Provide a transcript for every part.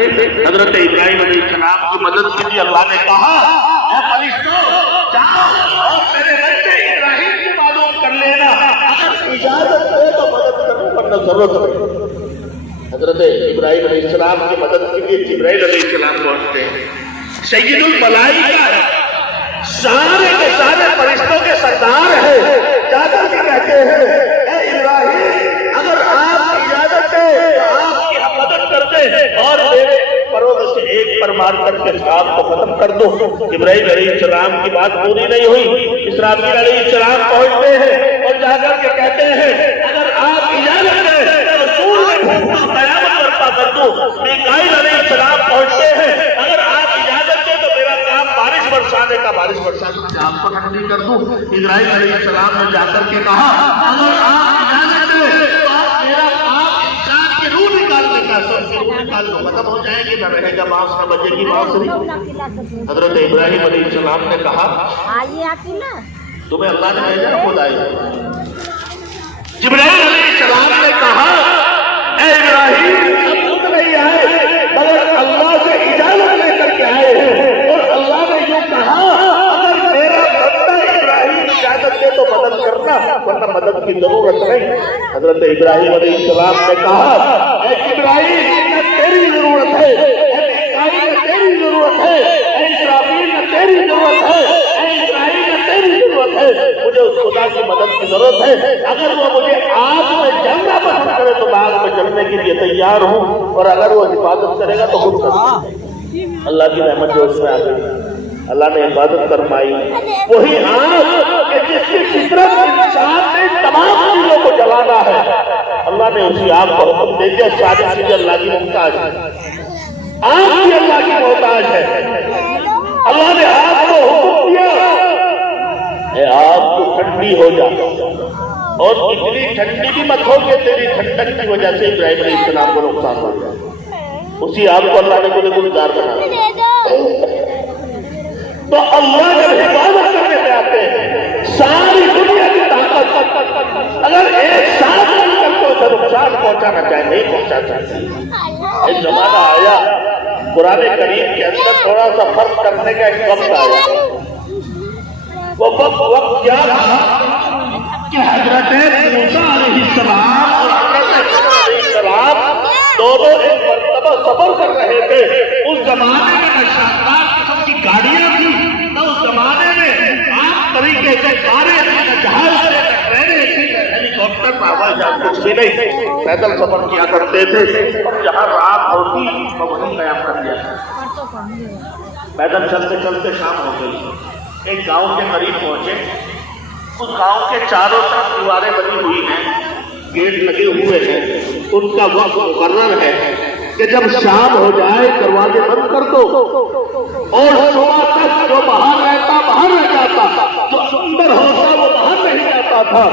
کرتے حضرت ابراہیم علیہ السلام کی مدد کے لیے اللہ نے کہا اے فرشتوں جاؤ اور میرے بچے ابراہیم کی معلوم کر لینا، اگر اجازت دے تو مدد کرنے ورنہ ضرورت نہیں۔ حضرت ابراہیم علیہ السلام کی مدد کے لیے جبرائیل علیہ السلام پہنچتے ہیں۔ سید الملائکہ ہے، سارے کے سارے فرشتوں کے سردار ہیں، جا کر کے کہتے ہیں اے ابراہیم اگر آپ اجازت دیں تو آپ کی مدد کرتے اور میرے پروں میں سے ایک پر مار کر کے خواب کو ختم کر دو۔ ابراہیم علیہ السلام کی بات پوری نہیں ہوئی، اسرافیل علیہ السلام پہنچتے ہیں اور جا کر کے کہتے ہیں اگر آپ اجازت دیں تو رسول قیامت برپا کر دو۔ میکائیل علیہ السلام پہنچتے ہیں اگر آپ اجازت دیں تو میرا کام بارش برسانے کا، بارش برسانے سے آپ کو ٹھنڈی کر دوں۔ اسرائیل علیہ السلام نے جا کر کے کہا اگر آپ اجازت دیں تو آپ میرا کام انسان کی روح نکالنے کا، سب کی روح نکال دو، ختم ہو جائے گی، نہ رہے گا بانس نہ بجے گی بانسری۔ حضرت ابراہیم علیہ السلام نے کہا تمہیں اللہ نے بھیجا خود آئے۔ جبرائیل علیہ السلام نے کہا اے ابراہیم ہم خود نہیں آئے مگر اللہ سے اجازت لے کر کے آئے ہیں، اور اللہ نے یوں کہا اگر میرا بندہ ابراہیم اجازت دے تو مدد کرنا ورنہ مدد کی ضرورت نہیں۔ حضرت ابراہیم علیہ السلام نے کہا اے ابراہیم نہ تیری ضرورت ہے، اے میکائیل نہ تیری ضرورت ہے، اے اسرافیل نہ تیری ضرورت ہے، اے اسرائیل نہ تیری ضرورت ہے، مجھے اس خدا کی مدد کی ضرورت ہے۔ اگر وہ مجھے آگ میں جلنا پسند کرے تو میں آگ میں جلنے کے لیے تیار ہوں، اور اگر وہ حفاظت کرے گا تو خود کر۔ اللہ کی رحمت جو اس میں آ گئی، اللہ نے حفاظت فرمائی۔ وہی آگ کہ جس کی فطرت انسان نے تمام چیزوں کو جلانا ہے، اللہ نے اسی آگ کو حکم دے دیا۔ ساری چیزیں اللہ کی محتاج ہے، آگ بھی اللہ کی محتاج ہے۔ اللہ نے آگ کو حکم دیا اے آگ تو ٹھنڈی ہو جا، اور اتنی ٹھنڈی بھی مت ہو کہ تیری ٹھنڈک کی وجہ سے ابراہیم علیہ السلام کو نقصان ہو جائے۔ اسی آگ کو اللہ نے گنہگار بنا۔ تو اللہ جب حفاظت کرنے پہ آتے ہیں، ساری دنیا کی طاقت اگر ایک ساتھ مل کر کے اسے نقصان پہنچانا چاہے نہیں پہنچا سکتی۔ ایک زمانہ آیا قرآن کریم کے اندر تھوڑا سا فرق کرنے کا ایک وقت آیا۔ وہ وقت کیا تھا کہ حضرت موسیٰ علیہ السلام اور حضرت خضر علیہ السلام دونوں ایک مرتبہ سفر کر رہے تھے۔ اس زمانے میں نہ شاندار قسم کی گاڑیاں تھیں، نہ اس زمانے میں عام طریقے سے کاریں تھیں، نہ جہاز تھے، نہ ٹرینیں تھیں، نہ ہیلی کاپٹر، نہ ہوائی جہاز، کچھ بھی نہیں۔ پیدل سفر کیا کرتے تھے، اور جہاں رات ہوتی تو وہیں قیام کر دیا۔ پیدل چلتے چلتے شام ہو گئی، ایک گاؤں کے قریب پہنچے۔ اس گاؤں کے چاروں طرف دیواریں بنی ہوئی ہیں، گیٹ لگے ہوئے ہیں، ان کا وقت مقرر ہے کہ جب شام ہو جائے دروازے بند کر دو، اور صبح تک جو باہر رہتا باہر رہ جاتا، جو اندر ہوتا وہ باہر نہیں جاتا تھا۔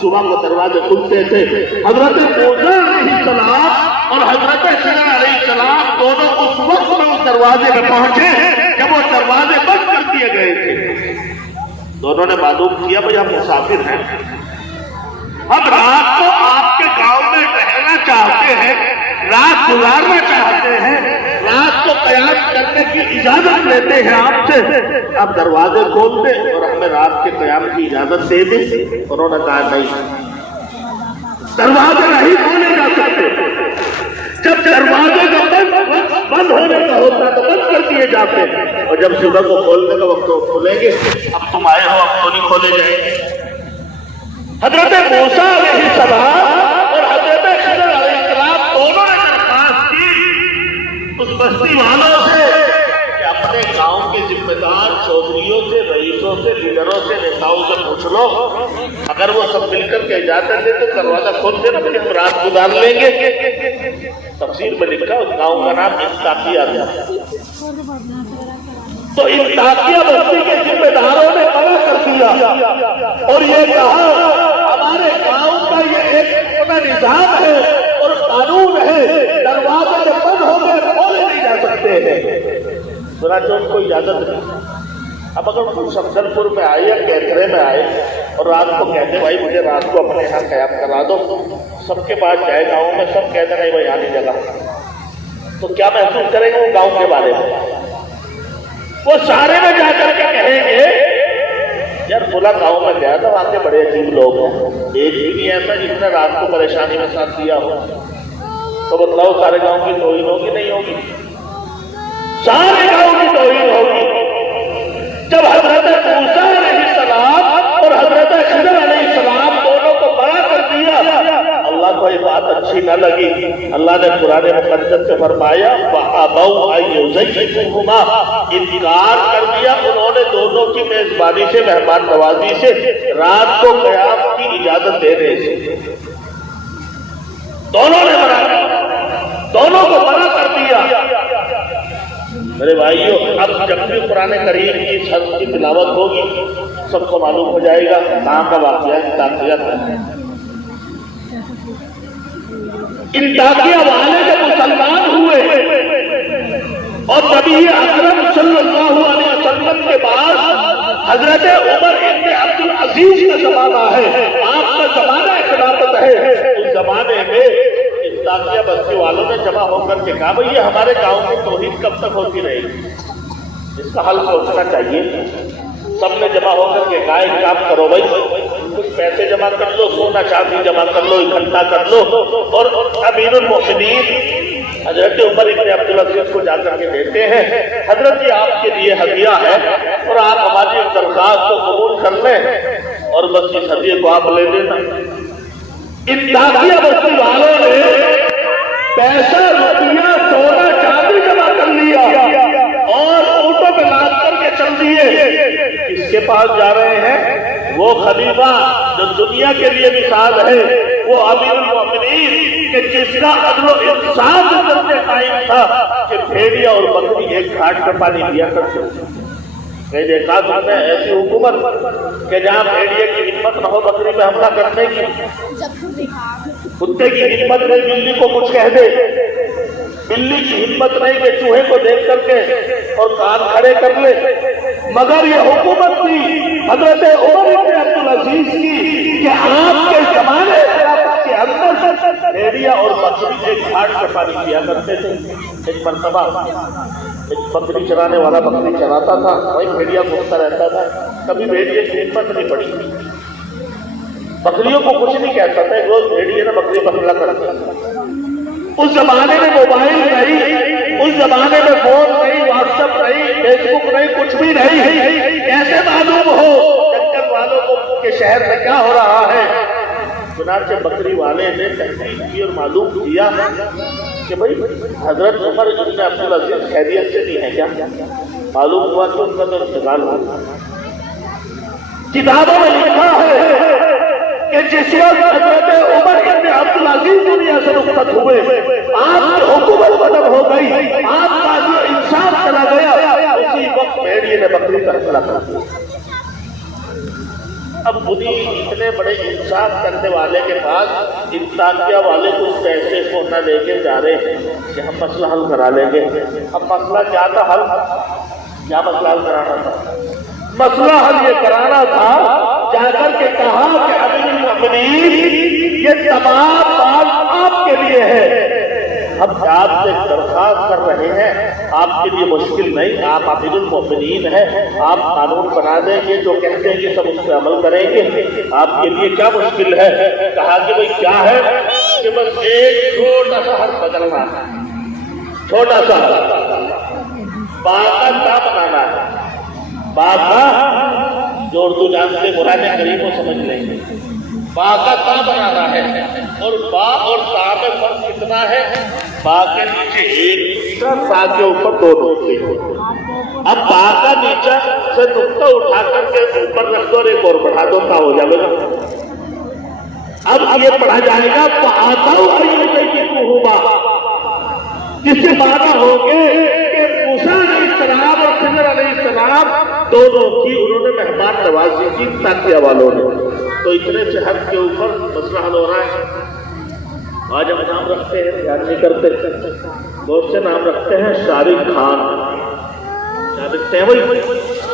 صبح کو دروازے کھلتے تھے۔ حضرت موسیٰ علیہ السلام اور حضرت خضر علیہ السلام دونوں اس وقت میں اس دروازے میں پہنچے جب وہ دروازے بند کر دیے گئے تھے۔ دونوں نے معلوم کیا بھئی ہم مسافر ہیں، ہم رات کو آپ کے گاؤں میں رہنا چاہتے ہیں، رات گزارنا چاہتے ہیں، رات کو قیام کرنے کی اجازت لیتے ہیں آپ سے، اب دروازے کھول دیں اور ہمیں رات کے قیام کی اجازت دے دیں۔ انہوں نے کہا نہیں، دروازے نہیں کھولے جا سکتے، جب دروازے کا بند ہونے کا ہوتا تو بند کر دیے جاتے ہیں، اور جب صبح کو کھولنے کا وقت کھولیں گے، اب تم آئے ہو اب تو نہیں کھولے جائیں گے۔ حضرت موسیٰ علیہ السلام اور حضرت خضر علیہ السلام دونوں نے درخواست کی اس بستی والوں سے کہ اپنے گاؤں کے ذمہ دار چودھریوں سے، رئیسوں سے، لیڈروں سے، نیتاؤں سے پوچھ لو، اگر وہ سب مل کر کے اجازت دے تو دروازہ کھول دینا، پھر ہم رات گزار لیں گے۔ تفسیر میں لکھا اس گاؤں کا نام انطاکیہ تھا۔ تو انطاکیہ بستی کے ذمہ داروں نے منع کر دیا اور یہ کہا ہمارے گاؤں کا یہ ایک اپنا نظام ہے اور قانون ہے، دروازے جب بند ہو گئے کھولے نہیں جا سکتے ہیں۔ چنانچہ ان کو اجازت نہیں۔ اب اگر کوئی شمشن پور میں آئے یا کیکرے میں آئے اور رات کو کہتے بھائی مجھے رات کو اپنے یہاں قیام کرا دو، سب کے پاس جائے گاؤں میں، سب کہتے نہیں بھائی یہاں نہیں جگہ، تو کیا محسوس کریں گے وہ گاؤں کے بارے میں؟ وہ سارے میں جا کر کے کہیں گے یار فلاں گاؤں میں گیا تھا، وہاں کے بڑے عجیب لوگ ہیں، ایک بھی نہیں ایسا جس نے رات کو پریشانی میں ساتھ دیا ہو۔ تو بتلاؤ سارے گاؤں کی توہین ہوگی نہیں ہوگی؟ سارے گاؤں کی توہین ہوگی۔ جب حضرت موسیٰ علیہ السلام اور حضرت خضر علیہ السلام دونوں کو بڑا کر دیا، اللہ کو یہ بات اچھی نہ لگی، اللہ نے قرآن مقدس سے فرمایا فَأَبَوْا أَن يُزَيِّنُوهُمَا، انکار کر دیا انہوں نے دونوں کی میزبانی سے، مہمان نوازی سے، رات کو قیام کی اجازت دینے سے۔ دونوں نے منع کیا، دونوں کو منع کر دیا۔ میرے بھائیوں، اب جب بھی قرآن کریم کی شرط کی تلاوت ہوگی سب کو معلوم ہو جائے گا کہاں کا واقعہ انطاکیہ ہے۔ انطاکیہ والے جب مسلمان ہوئے اور نبی اکرم صلی اللہ علیہ وسلم کے بعد حضرت عمر ابن عبد العزیز کا زمانہ ہے، آپ کا زمانہ خلافت ہے، اس زمانے میں انطاکیہ بستی والوں نے جمع ہو کر کے کہا بھئی یہ ہمارے گاؤں کی توحید کب تک ہوتی رہے گی، اس کا حل سوچنا چاہیے۔ سب نے جمع ہو کر کے کہا ایک کام کرو بھائی، کچھ پیسے جمع کر لو، سونا چاندی جمع کر لو، اکٹھا کر لو، اور امیر المؤمنین حضرت عمر ابن عبد العزیز کو جا کر کے دیتے ہیں حضرت یہ آپ کے لیے ہدیہ ہے اور آپ ہماری ایک درخواست کو قبول کر لیں اور بس اس ہدیے کو آپ لے لینا۔ انطاکیہ بستی والوں نے پیسہ، روپیہ، سونا چاندی جمع کر لیا اور اونٹوں پہ لاد کر کے چل دیے۔ اس کے پاس جا رہے ہیں وہ خلیفہ جو دنیا کے لیے مثال ہے، وہ امیر المؤمنین کہ جس کا عدل و انصاف سے قائم تھا کہ بھیڑیا اور بکری ایک گھاٹ کا پانی دیا کرتے تھے۔ میں دیکھا تھا میں ایسی حکومت کہ جہاں بھیڑیے کی ہمت نہ ہو بکری پہ حملہ کرنے کی، کتے کی ہمت نہیں بلی کو کچھ کہہ دے، بلی کی ہمت نہیں کہ چوہے کو دیکھ کر کے اور کان کھڑے کر لے، مگر یہ حکومت تھی حضرت عمر بن عبد العزیز کی کہ آپ کے زمانے کے اندر بھیڑیا اور بکری ایک گھاٹ پر پانی پیا کرتے تھے۔ ایک مرتبہ ایک بکری چرانے والا بکری چراتا تھا، وہی بھیڑیا گھومتا رہتا تھا، کبھی بھیڑیے کی ہمت نہیں پڑی، بکریوں کو کچھ نہیں کہتا تھا، ایک روز بھیڑیے نے بکری پر حملہ کر دیا۔ اس زمانے میں موبائل نہیں، اس زمانے میں فون نہیں، واٹس ایپ نہیں، فیس بک نہیں، کچھ بھی نہیں، کیسے معلوم ہو جنگل والوں کو کہ شہر میں کیا ہو رہا ہے؟ چنانچہ بکری والے نے تحقیق کی اور معلوم کیا کہ بھائی حضرت عمر ابن عبد العزیز خیریت سے نہیں ہے کیا؟ معلوم ہوا کہ ان کا تو انتقال ہوا۔ کتابوں میں لکھا ہے کہ جس وقت حضرت عمر ابن عبد العزیز دنیا سے رخصت ہوئے، آپ کی حکومت ختم ہو گئی، آپ کا جو انصاف چلا گیا، اسی وقت بھیڑیے نے بکری کا حملہ کر دیا۔ اب خودی اتنے بڑے انصاف کرنے والے کے پاس انطاکیہ والے کچھ پیسے سونا لے کے جا رہے ہیں کہ ہم مسئلہ حل کرا لیں گے۔ اب مسئلہ کیا تھا حل؟ کیا مسئلہ حل کرانا تھا؟ مسئلہ حل یہ کرانا تھا، جا کر کے کہا کہ امیر المؤمنین یہ تمام بات آپ کے لیے ہے، ہم آپ سے درخواست کر رہے ہیں، آپ کے لیے مشکل نہیں، آپ امیر المؤمنین ہیں، آپ قانون بنا دیں گے، جو کہتے ہیں کہ سب اس پہ عمل کریں گے، آپ کے لیے کیا مشکل ہے؟ کہا کہ بھئی کیا ہے کہ بس ایک چھوٹا سا حرف بدلنا ہے، چھوٹا سا باقا کیا بنانا ہے، باقا جو اردو جانتے قرآن کریم کو سمجھ لیں گے، باقا کا بنانا ہے، اور با اور تا میں فرق کتنا ہے؟ با کے نیچے ایک تا کے اوپر دو نقطے، اب با کا نیچے سے نقطہ اٹھا کر کے اوپر رکھ دو اور ایک اور بڑھا دو، تا ہو جائے گا۔ اب یہ پڑھا جائے گا جس سے معنی ہوگے کہ موسیٰ علیہ السلام اور خضر علیہ السلام دونوں کی انہوں نے مہمان نوازی کی انطاکیہ والوں نے۔ تو اتنے سے حد کے اوپر مسئلہ حل ہو رہا ہے۔ آج ہم نام رکھتے ہیں، دھیان نہیں کرتے، بہت سے نام رکھتے ہیں، شارق خان، کیا رکھتے ہیں بھائی؟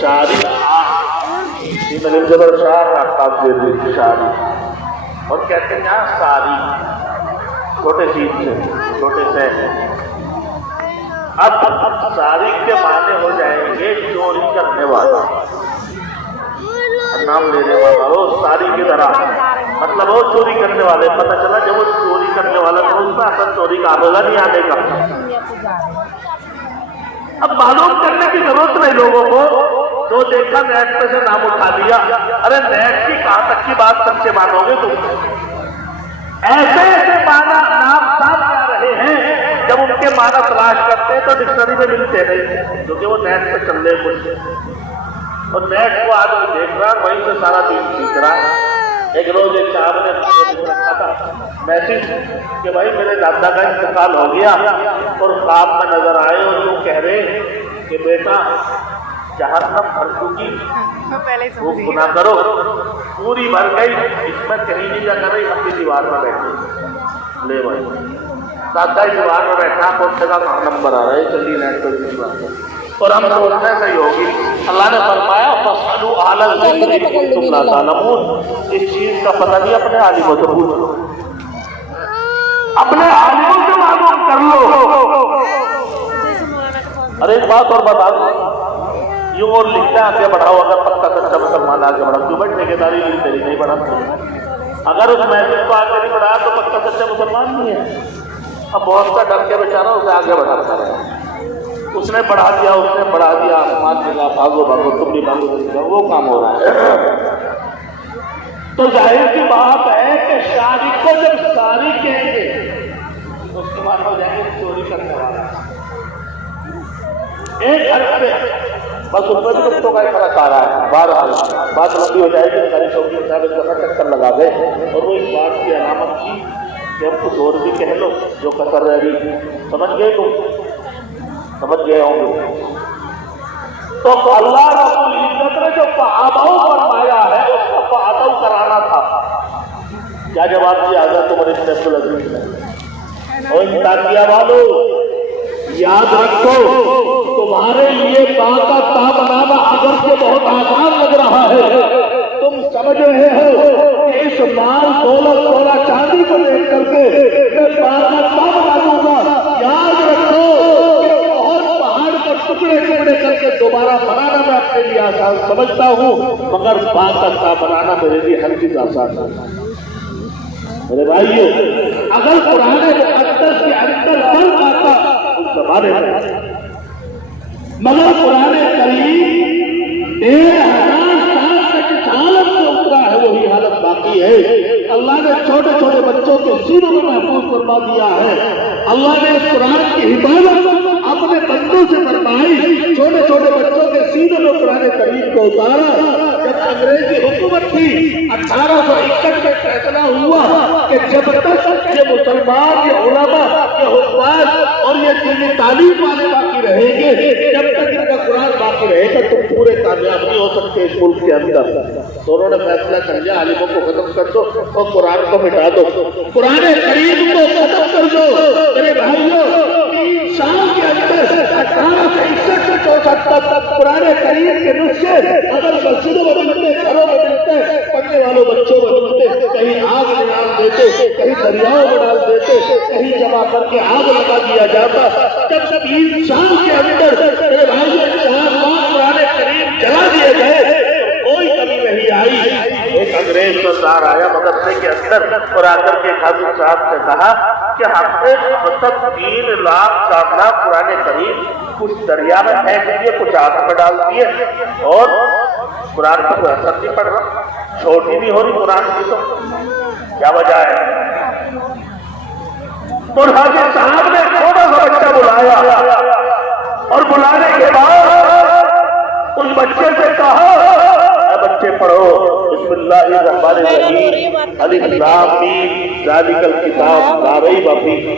شارق خان، زبر شار آفتاب دیر شارق، اور کہتے ہیں یہاں ساری، چھوٹے سیٹ سے، چھوٹے سے اب سارق کے معنی ہو جائیں گے چوری کرنے والا، نام لینے والا ہو ساری کی طرح، مطلب وہ چوری کرنے والے. پتہ چلا جب وہ چوری کرنے والا تو اس میں اصل چوری کا آبادہ نہیں آنے کا. اب معلوم کرنے کی ضرورت نہیں لوگوں کو، جو دیکھا نیٹ پہ سے نام اٹھا دیا. ارے نیٹ کی کہاں تک کی بات سچے مانو گے تم؟ ایسے ایسے معنی نام سامنے آ رہے ہیں، جب ان کے معنی تلاش کرتے ہیں تو ڈکشنری میں ملتے نہیں، کیونکہ وہ نیٹ پہ چل رہے کچھ. اور نیٹ کو آدمی دیکھ رہا ہے، وہیں سے سارا دن سیکھ رہا ہے. ایک روز ایک صاحب نے رکھا تھا میسج کہ بھائی میرے دادا کا انتقال ہو گیا اور خواب میں نظر آئے اور وہ کہہ رہے کہ بیٹا جہنم بھر چکی، وہ گناہ کرو، پوری بھر گئی، اس میں کہیں نہیں جا کر رہی، اپنی دیوار میں بیٹھے. لے بھائی دادا اس دیوار میں بیٹھا، کون سے کا نمبر آ رہا ہے، چلیے نیٹ پر. اور ہم سوچتے ہیں صحیح ہوگی. اللہ نے فرمایا فَاسْأَلُوا أَهْلَ الذِّكْرِ إِن كُنتُمْ لَا تَعْلَمُونَ. اس چیز کا پتہ نہیں اپنے عالموں سے پوچھو، اپنے عالموں سے معلوم کر لو. ارے ایک بات اور بتا دو، یوں اور لکھنا آگے بڑھاؤ. اگر پکا سچا مسلمان آگے بڑھا، کیوں بھائی ٹھیکیداری تیری نہیں بڑھا؟ اگر اس محفل کو آگے نہیں بڑھایا تو پکا سچا مسلمان نہیں ہے. اب بہت سا ڈر کے بیچارہ اسے آگے بڑھاتا ہے. اس نے بڑھا دیا، اس نے بڑھا دیا، آسمان کے خلاف بھاگو بھاگو، تم بھی بھاگو، وہ کام ہو رہا ہے. تو ظاہر سی بات ہے کہ شارق کو جب سارق کہیں گے تو اس کے بعد ہو جائیں گے چوری کرنے والا. ایک گھر پہ بس اس میں بھی کتوں کا فرق آ رہا ہے. بہرحال بات لمبی ہو جائے گی. ساری چوکی صاحب اس کا چکر لگا گئے اور وہ اس بات کی علامت کی کہ اب کچھ اور بھی کہہ لو جو کثر رہ گئی. سمجھ گئے تم؟ سمجھ گئے ہوں گے. تو اللہ رب العزت نے جو فَعَبَوْ فرمایا ہے اس کا فَعَتَوْ کرانا تھا. کیا جواب دیا حضرت تمہارے عبد العزیز نے؟ اور انتاکیہ والو یاد رکھو، تمہارے لیے با کا تا بنانا اگرچہ بہت آسان لگ رہا ہے. تم سمجھ رہے ہو کہ اس مال دولت سونا چاندی کو دیکھ کر کے میں با کا تا بنا دوں گا. یاد رکھو ٹکڑے ٹکڑے کر کے دوبارہ بنانا میں اپنے لیے آسان سمجھتا ہوں، مگر بات کا بنانا میرے لیے ہر چیز آسان ہے. میرے بھائیو، اگر قرآن مقدس کے اندر فرق آتا اس زمانے میں، مگر قرآن کریم 13,000 سال تک جس حالت سے اترا ہے وہی حالت باقی ہے. اللہ نے چھوٹے چھوٹے بچوں کے سینوں میں محفوظ فرما دیا ہے. اللہ نے اس قرآن کی حفاظت اپنے بندوں سے فرمائی. چھوٹے چھوٹے بچوں کے سینوں میں قرآن کریم کو اتارا. جب انگریزی حکومت تھی 1861 میں فیصلہ ہوا کہ جب تک یہ مسلمان، یہ علماء، یہ حفاظ اور یہ دینی تعلیم والے باقی رہیں گے، جب تک ان کا قرآن باقی رہے گا تو پورے کامیاب نہیں ہو سکتے اس ملک کے اندر. تو انہوں نے فیصلہ کر لیا عالموں کو ختم کر دو اور قرآن کو مٹا دو، قرآن کریم کو ختم کر دو. میرے بھائیوں، 3 سال کے اندر 1861 سے 64 تک قرآن کریم کے نسخے اگر مسجدوں میں ملتے، گھروں میں ملتے، پڑھنے والوں بچوں میں ملتے، کہیں آگ میں ڈال دیتے، کہیں دریاؤں میں ڈال دیتے، کہیں جمع کر کے آگ لگا دیا جاتا. جب 3 سال کے اندر میرے بھائیوں 4 لاکھ قرآن کریم جلا دیے گئے، کوئی کمی نہیں آئی. ایک انگریز سردار آیا مدرسے کے اندر اور آ کر کے حاضر صاحب نے کہا کہ ہم نے 3 لاکھ کاملہ قرآن کریم کچھ دریا میں پھینک دیے، کچھ آگ میں ڈال دیے اور قرآن پر کوئی اثر نہیں پڑ رہا، چھوٹی نہیں ہو رہی قرآن کی، تو کیا وجہ ہے؟ اور حاضر صاحب نے چھوٹا سا بچہ بلایا اور بلانے کے بعد اس بچے سے کہا اے بچے پڑھو بسم اللہ الرحمن الرحیم الف لام میم ذالک الکتاب لا ریب فیہ.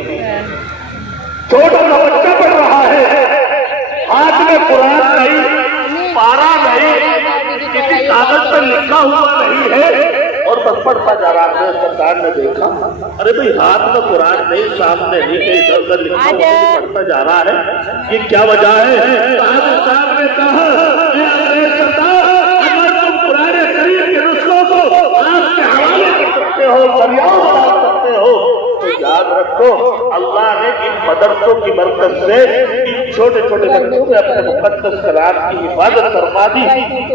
چھوٹا سا بچہ پڑھ رہا ہے، ہاتھ میں قرآن نہیں، پارا نہیں، کسی کاغذ پر لکھا ہوا نہیں ہے اور بس پڑھتا جا رہا ہے. سرکار نے دیکھا ارے بھائی ہاتھ میں قرآن نہیں، سامنے نہیں، کہیں ادھر لکھا ہوا پڑھتا جا رہا ہے، یہ کیا وجہ ہے؟ حاضر صاحب نے کہا اے انگریز سردار، اگر تم قرآن کریم کے نسخوں کو آپ کے حوالے کر سکتے ہو، دریاؤں میں ڈال سکتے ہو، تو یاد رکھو اللہ نے ان مدرسوں کی برکت سے ان چھوٹے چھوٹے بچوں نے اپنے مقدس کلام کی حفاظت فرما دی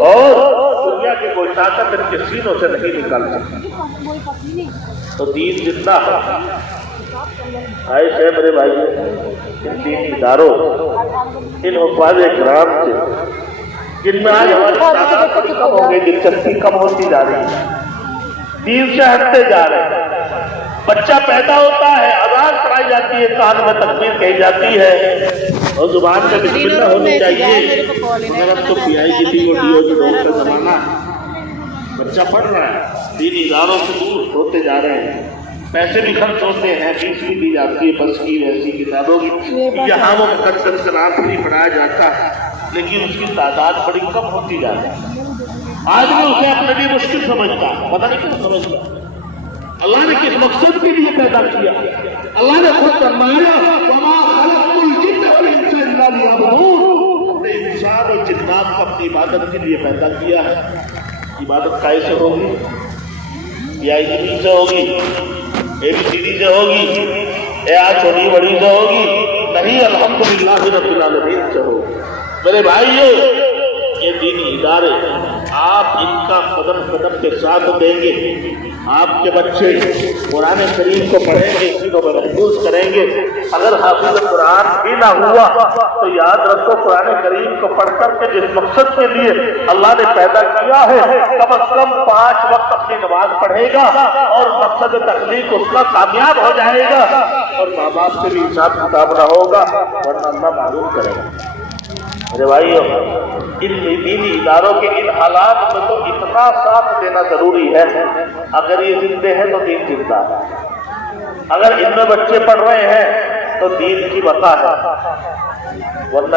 اور دنیا کی کوئی طاقت ان کے سینوں سے نہیں نکال سکتی. تو دین زندہ ہے. ایسے میرے بھائی ان دینی اداروں ان حفاظ کرام سے جن میں آج ہماری طاقت کم ہو گئی, دلچسپی کم ہوتی جا رہی ہے, دین سے ہٹتے جا رہے ہیں. بچہ پیدا ہوتا ہے, اذان پڑھائی جاتی ہے, کان میں تکبیر کہی جاتی ہے اور زبان میں بسم اللہ ہونی چاہیے. مگر اب تو پی آئی جی ٹی اور ڈی او جی دور کا زمانہ ہے. بچہ پڑھ رہا ہے, دینی اداروں سے دور ہوتے جا رہے ہیں. پیسے بھی خرچ ہوتے ہیں, فیس بھی دی جاتی ہے بس کی ویسی کتابوں کی. یہاں وہ مقدس کلام نہیں پڑھایا جاتا لیکن اس کی تعداد بڑی کم ہوتی جا رہی ہے. آدمی اسے اپنے لیے مشکل سمجھتا ہے, پتہ نہیں کیوں سمجھتا. اللہ نے کس مقصد کے لیے پیدا کیا؟ اللہ نے خود فرمایا وما خلقت الجن والانس الا ليعبدون. انسان اور جنات کو اپنی عبادت کے لیے پیدا کیا ہے. عبادت کیسے ہوگی؟ یا اتنی سے ہوگی, اے بی سی ڈی سے ہوگی, یا چھوٹی بڑی سے ہوگی؟ نہیں, الحمدللہ رب العالمین سے ہوگی. میرے بھائیو, یہ دینی ادارے آپ ان کا قدم قدم کے ساتھ دیں گے, آپ کے بچے قرآن کریم کو پڑھیں گے, سینوں میں محفوظ کریں گے. اگر حافظ قرآن بھی نہ ہوا تو یاد رکھو قرآن کریم کو پڑھ کر کے جس مقصد کے لیے اللہ نے پیدا کیا ہے کم از کم 5 وقت اپنی نماز پڑھے گا اور مقصد تخلیق اس کا کامیاب ہو جائے گا اور ماں باپ سے بھی حساب کتاب نہ ہوگا ورنہ اللہ معلوم کرے گا. میرے بھائیو, ان دینی اداروں کے ان حالات میں تو اتنا ساتھ دینا ضروری ہے. اگر یہ زندے ہیں تو دین زندہ ہے, اگر ان میں بچے پڑھ رہے ہیں تو دین کی بقا ہے, ورنہ